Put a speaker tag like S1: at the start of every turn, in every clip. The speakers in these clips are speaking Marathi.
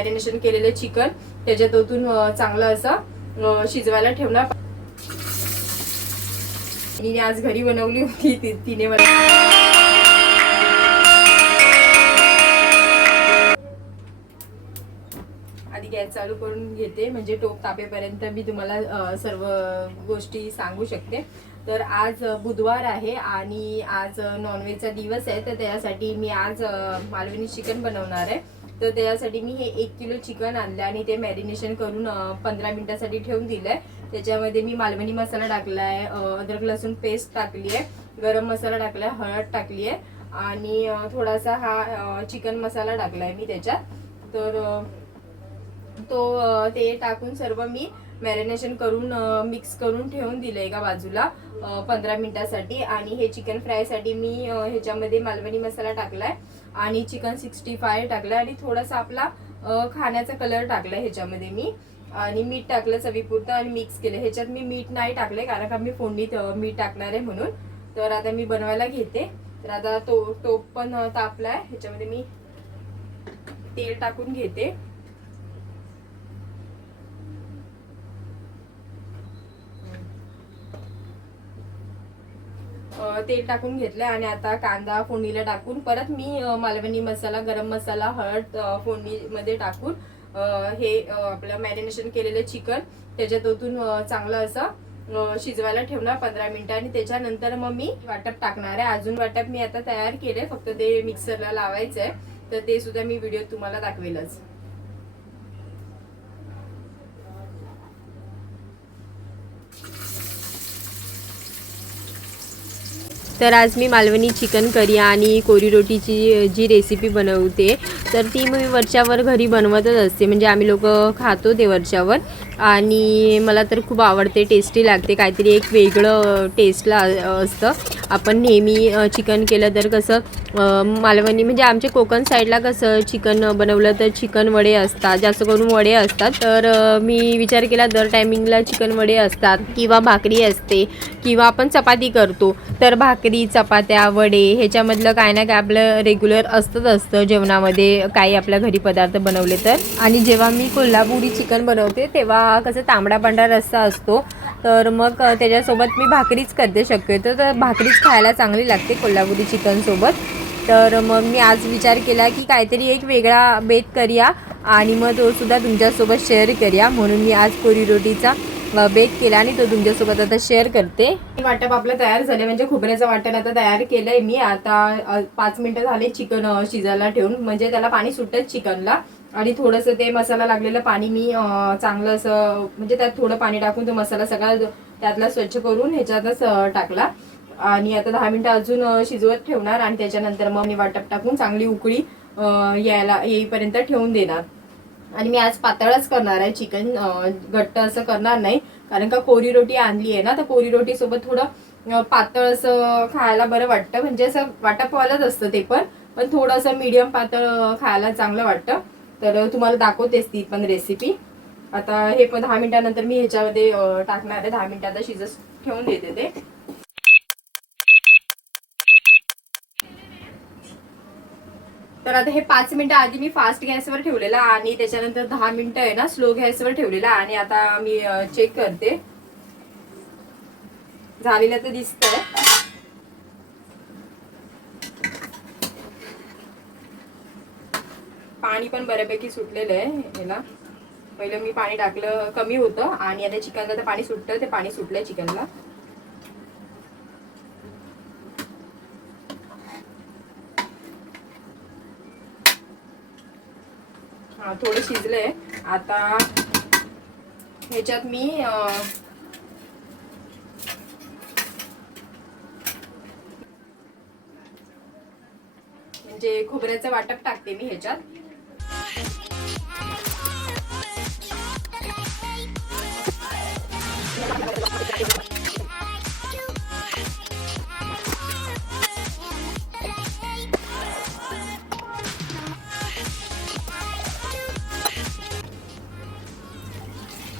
S1: मॅरिनेशन केलेलं चिकन त्याच्यात ओतून चांगलं असं शिजवायला ठेवणार. तिने आज घरी बनवली होती ती- तिने मला आधी गॅस चालू करून घेते म्हणजे टोप तापेपर्यंत मी तुम्हाला सर्व गोष्टी सांगू शकते. तर आज बुधवार आहे आणि आज नॉनव्हेजचा दिवस आहे तर त्यासाठी मी आज अ, मालवणी चिकन बनवणार आहे. तर त्यासाठी मी हे एक किलो चिकन आणलं आणि ते मॅरिनेशन करून पंधरा मिनिटासाठी ठेवून दिलंय. त्याच्यामध्ये मी मालवणी मसाला टाकलाय आहे अद्रक लसूण पेस्ट टाकली आहे गरम मसाला टाकलाय हळद टाकली आहे आणि थोडासा हा चिकन मसाला टाकलाय मी त्याच्यात. तर तो ते टाकून सर्व मी मॅरिनेशन करून मिक्स करून ठेवून दिलं एका बाजूला पंधरा मिनटासाठी. आणि हे चिकन फ्रायसाठी मी ह्याच्यामध्ये मालवणी मसाला टाकलाय. आणि चिकन सिक्स्टी फाय टाकलं आणि थोडासा आपला खाण्याचा कलर टाकला ह्याच्यामध्ये मी. आणि मीठ टाकलं चवीपुरतं आणि मिक्स केलं. ह्याच्यात मी मीठ नाही टाकले कारण का मी फोडणीत मीठ टाकणार आहे म्हणून. तर आता मी बनवायला घेते. तर आता तो टोप पण तापला तापलाय. ह्याच्यामध्ये मी तेल टाकून घेते. तेल टाकून घेतलंय आणि आता कांदा फोडणीला टाकून परत मी मालवणी मसाला गरम मसाला हळद फोडणीमध्ये टाकून हे आपलं मॅरिनेशन केलेलं चिकन त्याच्यात ओतून चांगलं असं शिजवायला ठेवणार पंधरा मिनटं आणि त्याच्यानंतर मग मी वाटप टाकणार आहे. अजून वाटप मी आता तयार केले फक्त ते मिक्सरला लावायचं आहे तर ते सुद्धा मी व्हिडिओ तुम्हाला दाखवेलच. तर आज मी मालवणी चिकन करी आणि कोरी रोटीची जी रेसिपी बनवते तर ती मी वरच्यावर घरी बनवतच असते. म्हणजे आम्ही लोक खातो ते वरच्यावर. आणि मला तर खूप आवडते टेस्टी लागते. काहीतरी एक वेगळं टेस्टला असतं. आपण नेहमी चिकन केलं तर कसं मालवणी म्हणजे आमच्या कोकण साईडला कसं चिकन बनवलं तर चिकन वडे असतात. जास्त करून वडे असतात. तर मी विचार केला दर टायमिंगला चिकन वडे असतात किंवा भाकरी असते किंवा आपण चपाती करतो तर भाकरी चपात्या वडे ह्याच्यामधलं काय ना काय आपलं रेग्युलर असतंच असतं जेवणामध्ये काही आपल्या घरी पदार्थ बनवले तर. आणि जेव्हा मी कोल्हापुरी चिकन बनवते तेव्हा कसं तांबडा पांढरा रस्सा असतो. तर मग त्याच्यासोबत मी भाकरीच करते शक्यतो. तर भाकरीच खायला चांगली लागते कोल्हापुरी चिकनसोबत. तर मग मी आज विचार केला की काहीतरी एक वेगळा बेत करूया आणि मग तो सुद्धा तुमच्यासोबत शेअर करूया. म्हणून मी आज कोरी रोटीचा बेक केला आणि तो तुमच्यासोबत आता शेअर करते. वाटप आपलं तयार झाले म्हणजे खोबऱ्याचं वाटण आता तयार केलंय मी. आता पाच मिनिटं झाले चिकन शिजायला ठेवून. म्हणजे त्याला पाणी सुटतं चिकनला. आणि थोडंसं ते मसाला लागलेलं पाणी मी चांगलं असं म्हणजे त्यात थोडं पाणी टाकून तो मसाला सगळा त्यातला स्वच्छ करून ह्याच्यातच टाकला. आणि आता दहा मिनिटं अजून शिजवत ठेवणार. आणि त्याच्यानंतर मग मी वाटप टाकून चांगली उकळी यायला येईपर्यंत ठेवून देणार. आणि मी आज पातळच करणार आहे. चिकन घट्ट असं करणार नाही. कारण का कोरी रोटी आणली आहे ना तर कोरी रोटी सोबत थोडं पातळ असं खायला बरं वाटतं. म्हणजे असं वाटपवालंच असतं ते पण. पण थोडंसं मीडियम पातळ खायला चांगलं वाटतं. तर तुम्हाला दाखवतेच ती पण रेसिपी आता हे पण दहा मिनिटानंतर मी ह्याच्यामध्ये टाकणार आहे. दहा मिनिटात शिजत ठेवून देते ते. तर आता हे पाच मिनिटं आधी मी फास्ट गॅसवर ठेवलेला आणि त्याच्यानंतर दहा मिनिटं आहे ना स्लो गॅसवर ठेवलेला आणि आता मी चेक करते. झालेलं तर दिसतंय. पाणी पण बऱ्यापैकी सुटलेलं आहे याला. पहिलं मी पाणी टाकलं कमी होतं आणि आता चिकनला तर पाणी सुटतं ते पाणी सुटलंय चिकनला. हा थोडं शिजलंय. आता ह्याच्यात मी म्हणजे खोबऱ्याचं वाटप टाकते मी ह्याच्यात.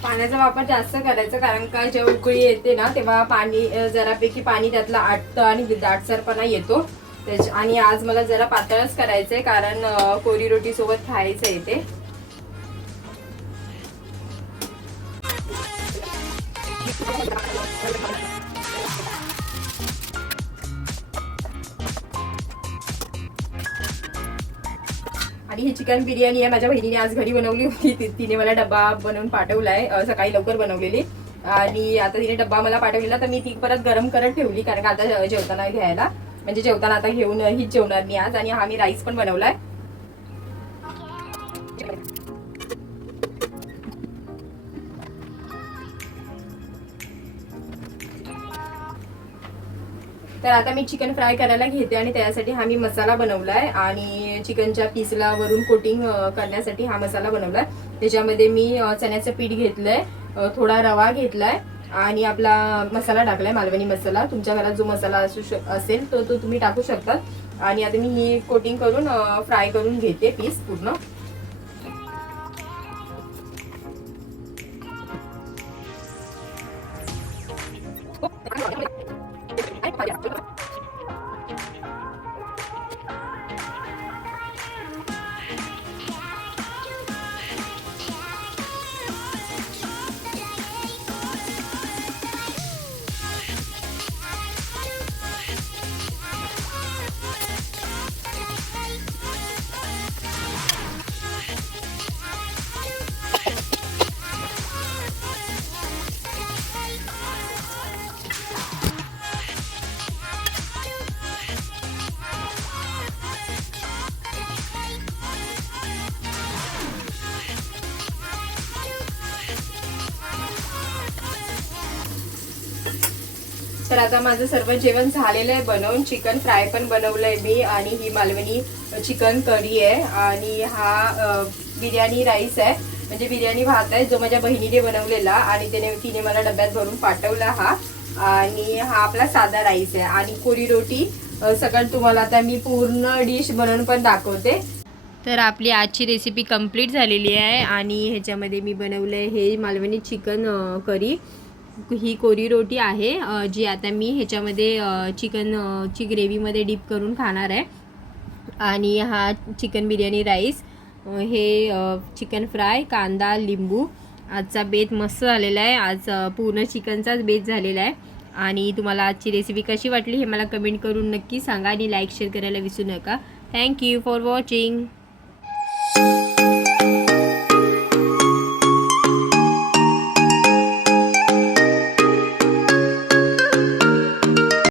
S1: पाण्याचा वापर जास्त करायचा कारण का जेव्हा उकळी येते ना तेव्हा पाणी जरापैकी पाणी त्यातला आटतं आणि दाटसरपणा येतो. आणि आज मला जरा पातळच करायचं आहे कारण कोरी रोटीसोबत खायचं आहे ते. आणि ही चिकन बिर्याणी आहे. माझ्या बहिणीने आज घरी बनवली होती. तिने मला डब्बा बनवून पाठवलाय. सकाळी लवकर बनवलेली. आणि आता तिने डब्बा मला पाठवलेला. तर मी ती परत गरम करत ठेवली. कारण का आता जेवताना घ्यायला. म्हणजे जेवताना आता घेऊन हीच जेवणार मी आज. आणि हा मी राईस पण बनवलाय. तर आता मी चिकन फ्राय करायला घेते आणि त्यासाठी हा मी मसाला बनवला आहे आणि चिकनच्या पीसला वरून कोटिंग करण्यासाठी हा मसाला बनवला आहे त्याच्यामध्ये मी चण्याचं पीठ घेतलंय आहे थोडा रवा घेतलाय आणि आपला मसाला टाकलाय मालवणी मसाला. तुमच्या घरात जो मसाला असू श असेल तो तो तुम्ही टाकू शकता. आणि आता मी ही कोटिंग करून फ्राय करून घेते पीस पूर्ण. तर आता माझं सर्व जेवण झालेलं आहे बनवून. चिकन फ्राय पण बनवलंय मी आणि ही मालवणी चिकन करी आहे. आणि हा बिर्याणी राईस आहे. म्हणजे बिर्याणी भात आहे जो माझ्या बहिणीने बनवलेला आणि त्याने तिने मला डब्यात भरून पाठवला हा. आणि हा आपला साधा राईस आहे. आणि कोरी रोटी अ, सगळं तुम्हाला आता मी पूर्ण डिश बनवून पण दाखवते. तर आपली आजची रेसिपी कंप्लीट झालेली आहे. आणि ह्याच्यामध्ये मी बनवलं आहे हे मालवणी चिकन करी. ही कोरी रोटी आहे जी आता मी ह्याच्यामध्ये चिकनची चिकन ची ग्रेव्हीमध्ये डीप करून खाणार आहे. आणि हा चिकन बिर्याणी राईस हे चिकन फ्राय कांदा लिंबू आजचा बेत मस्त झालेला आहे. आज पूर्ण चिकनचाच बेत झालेला आहे. आणि तुम्हाला आजची रेसिपी कशी वाटली हे मला कमेंट करून नक्की सांगा आणि लाईक शेअर करायला विसरू नका. Thank you for watching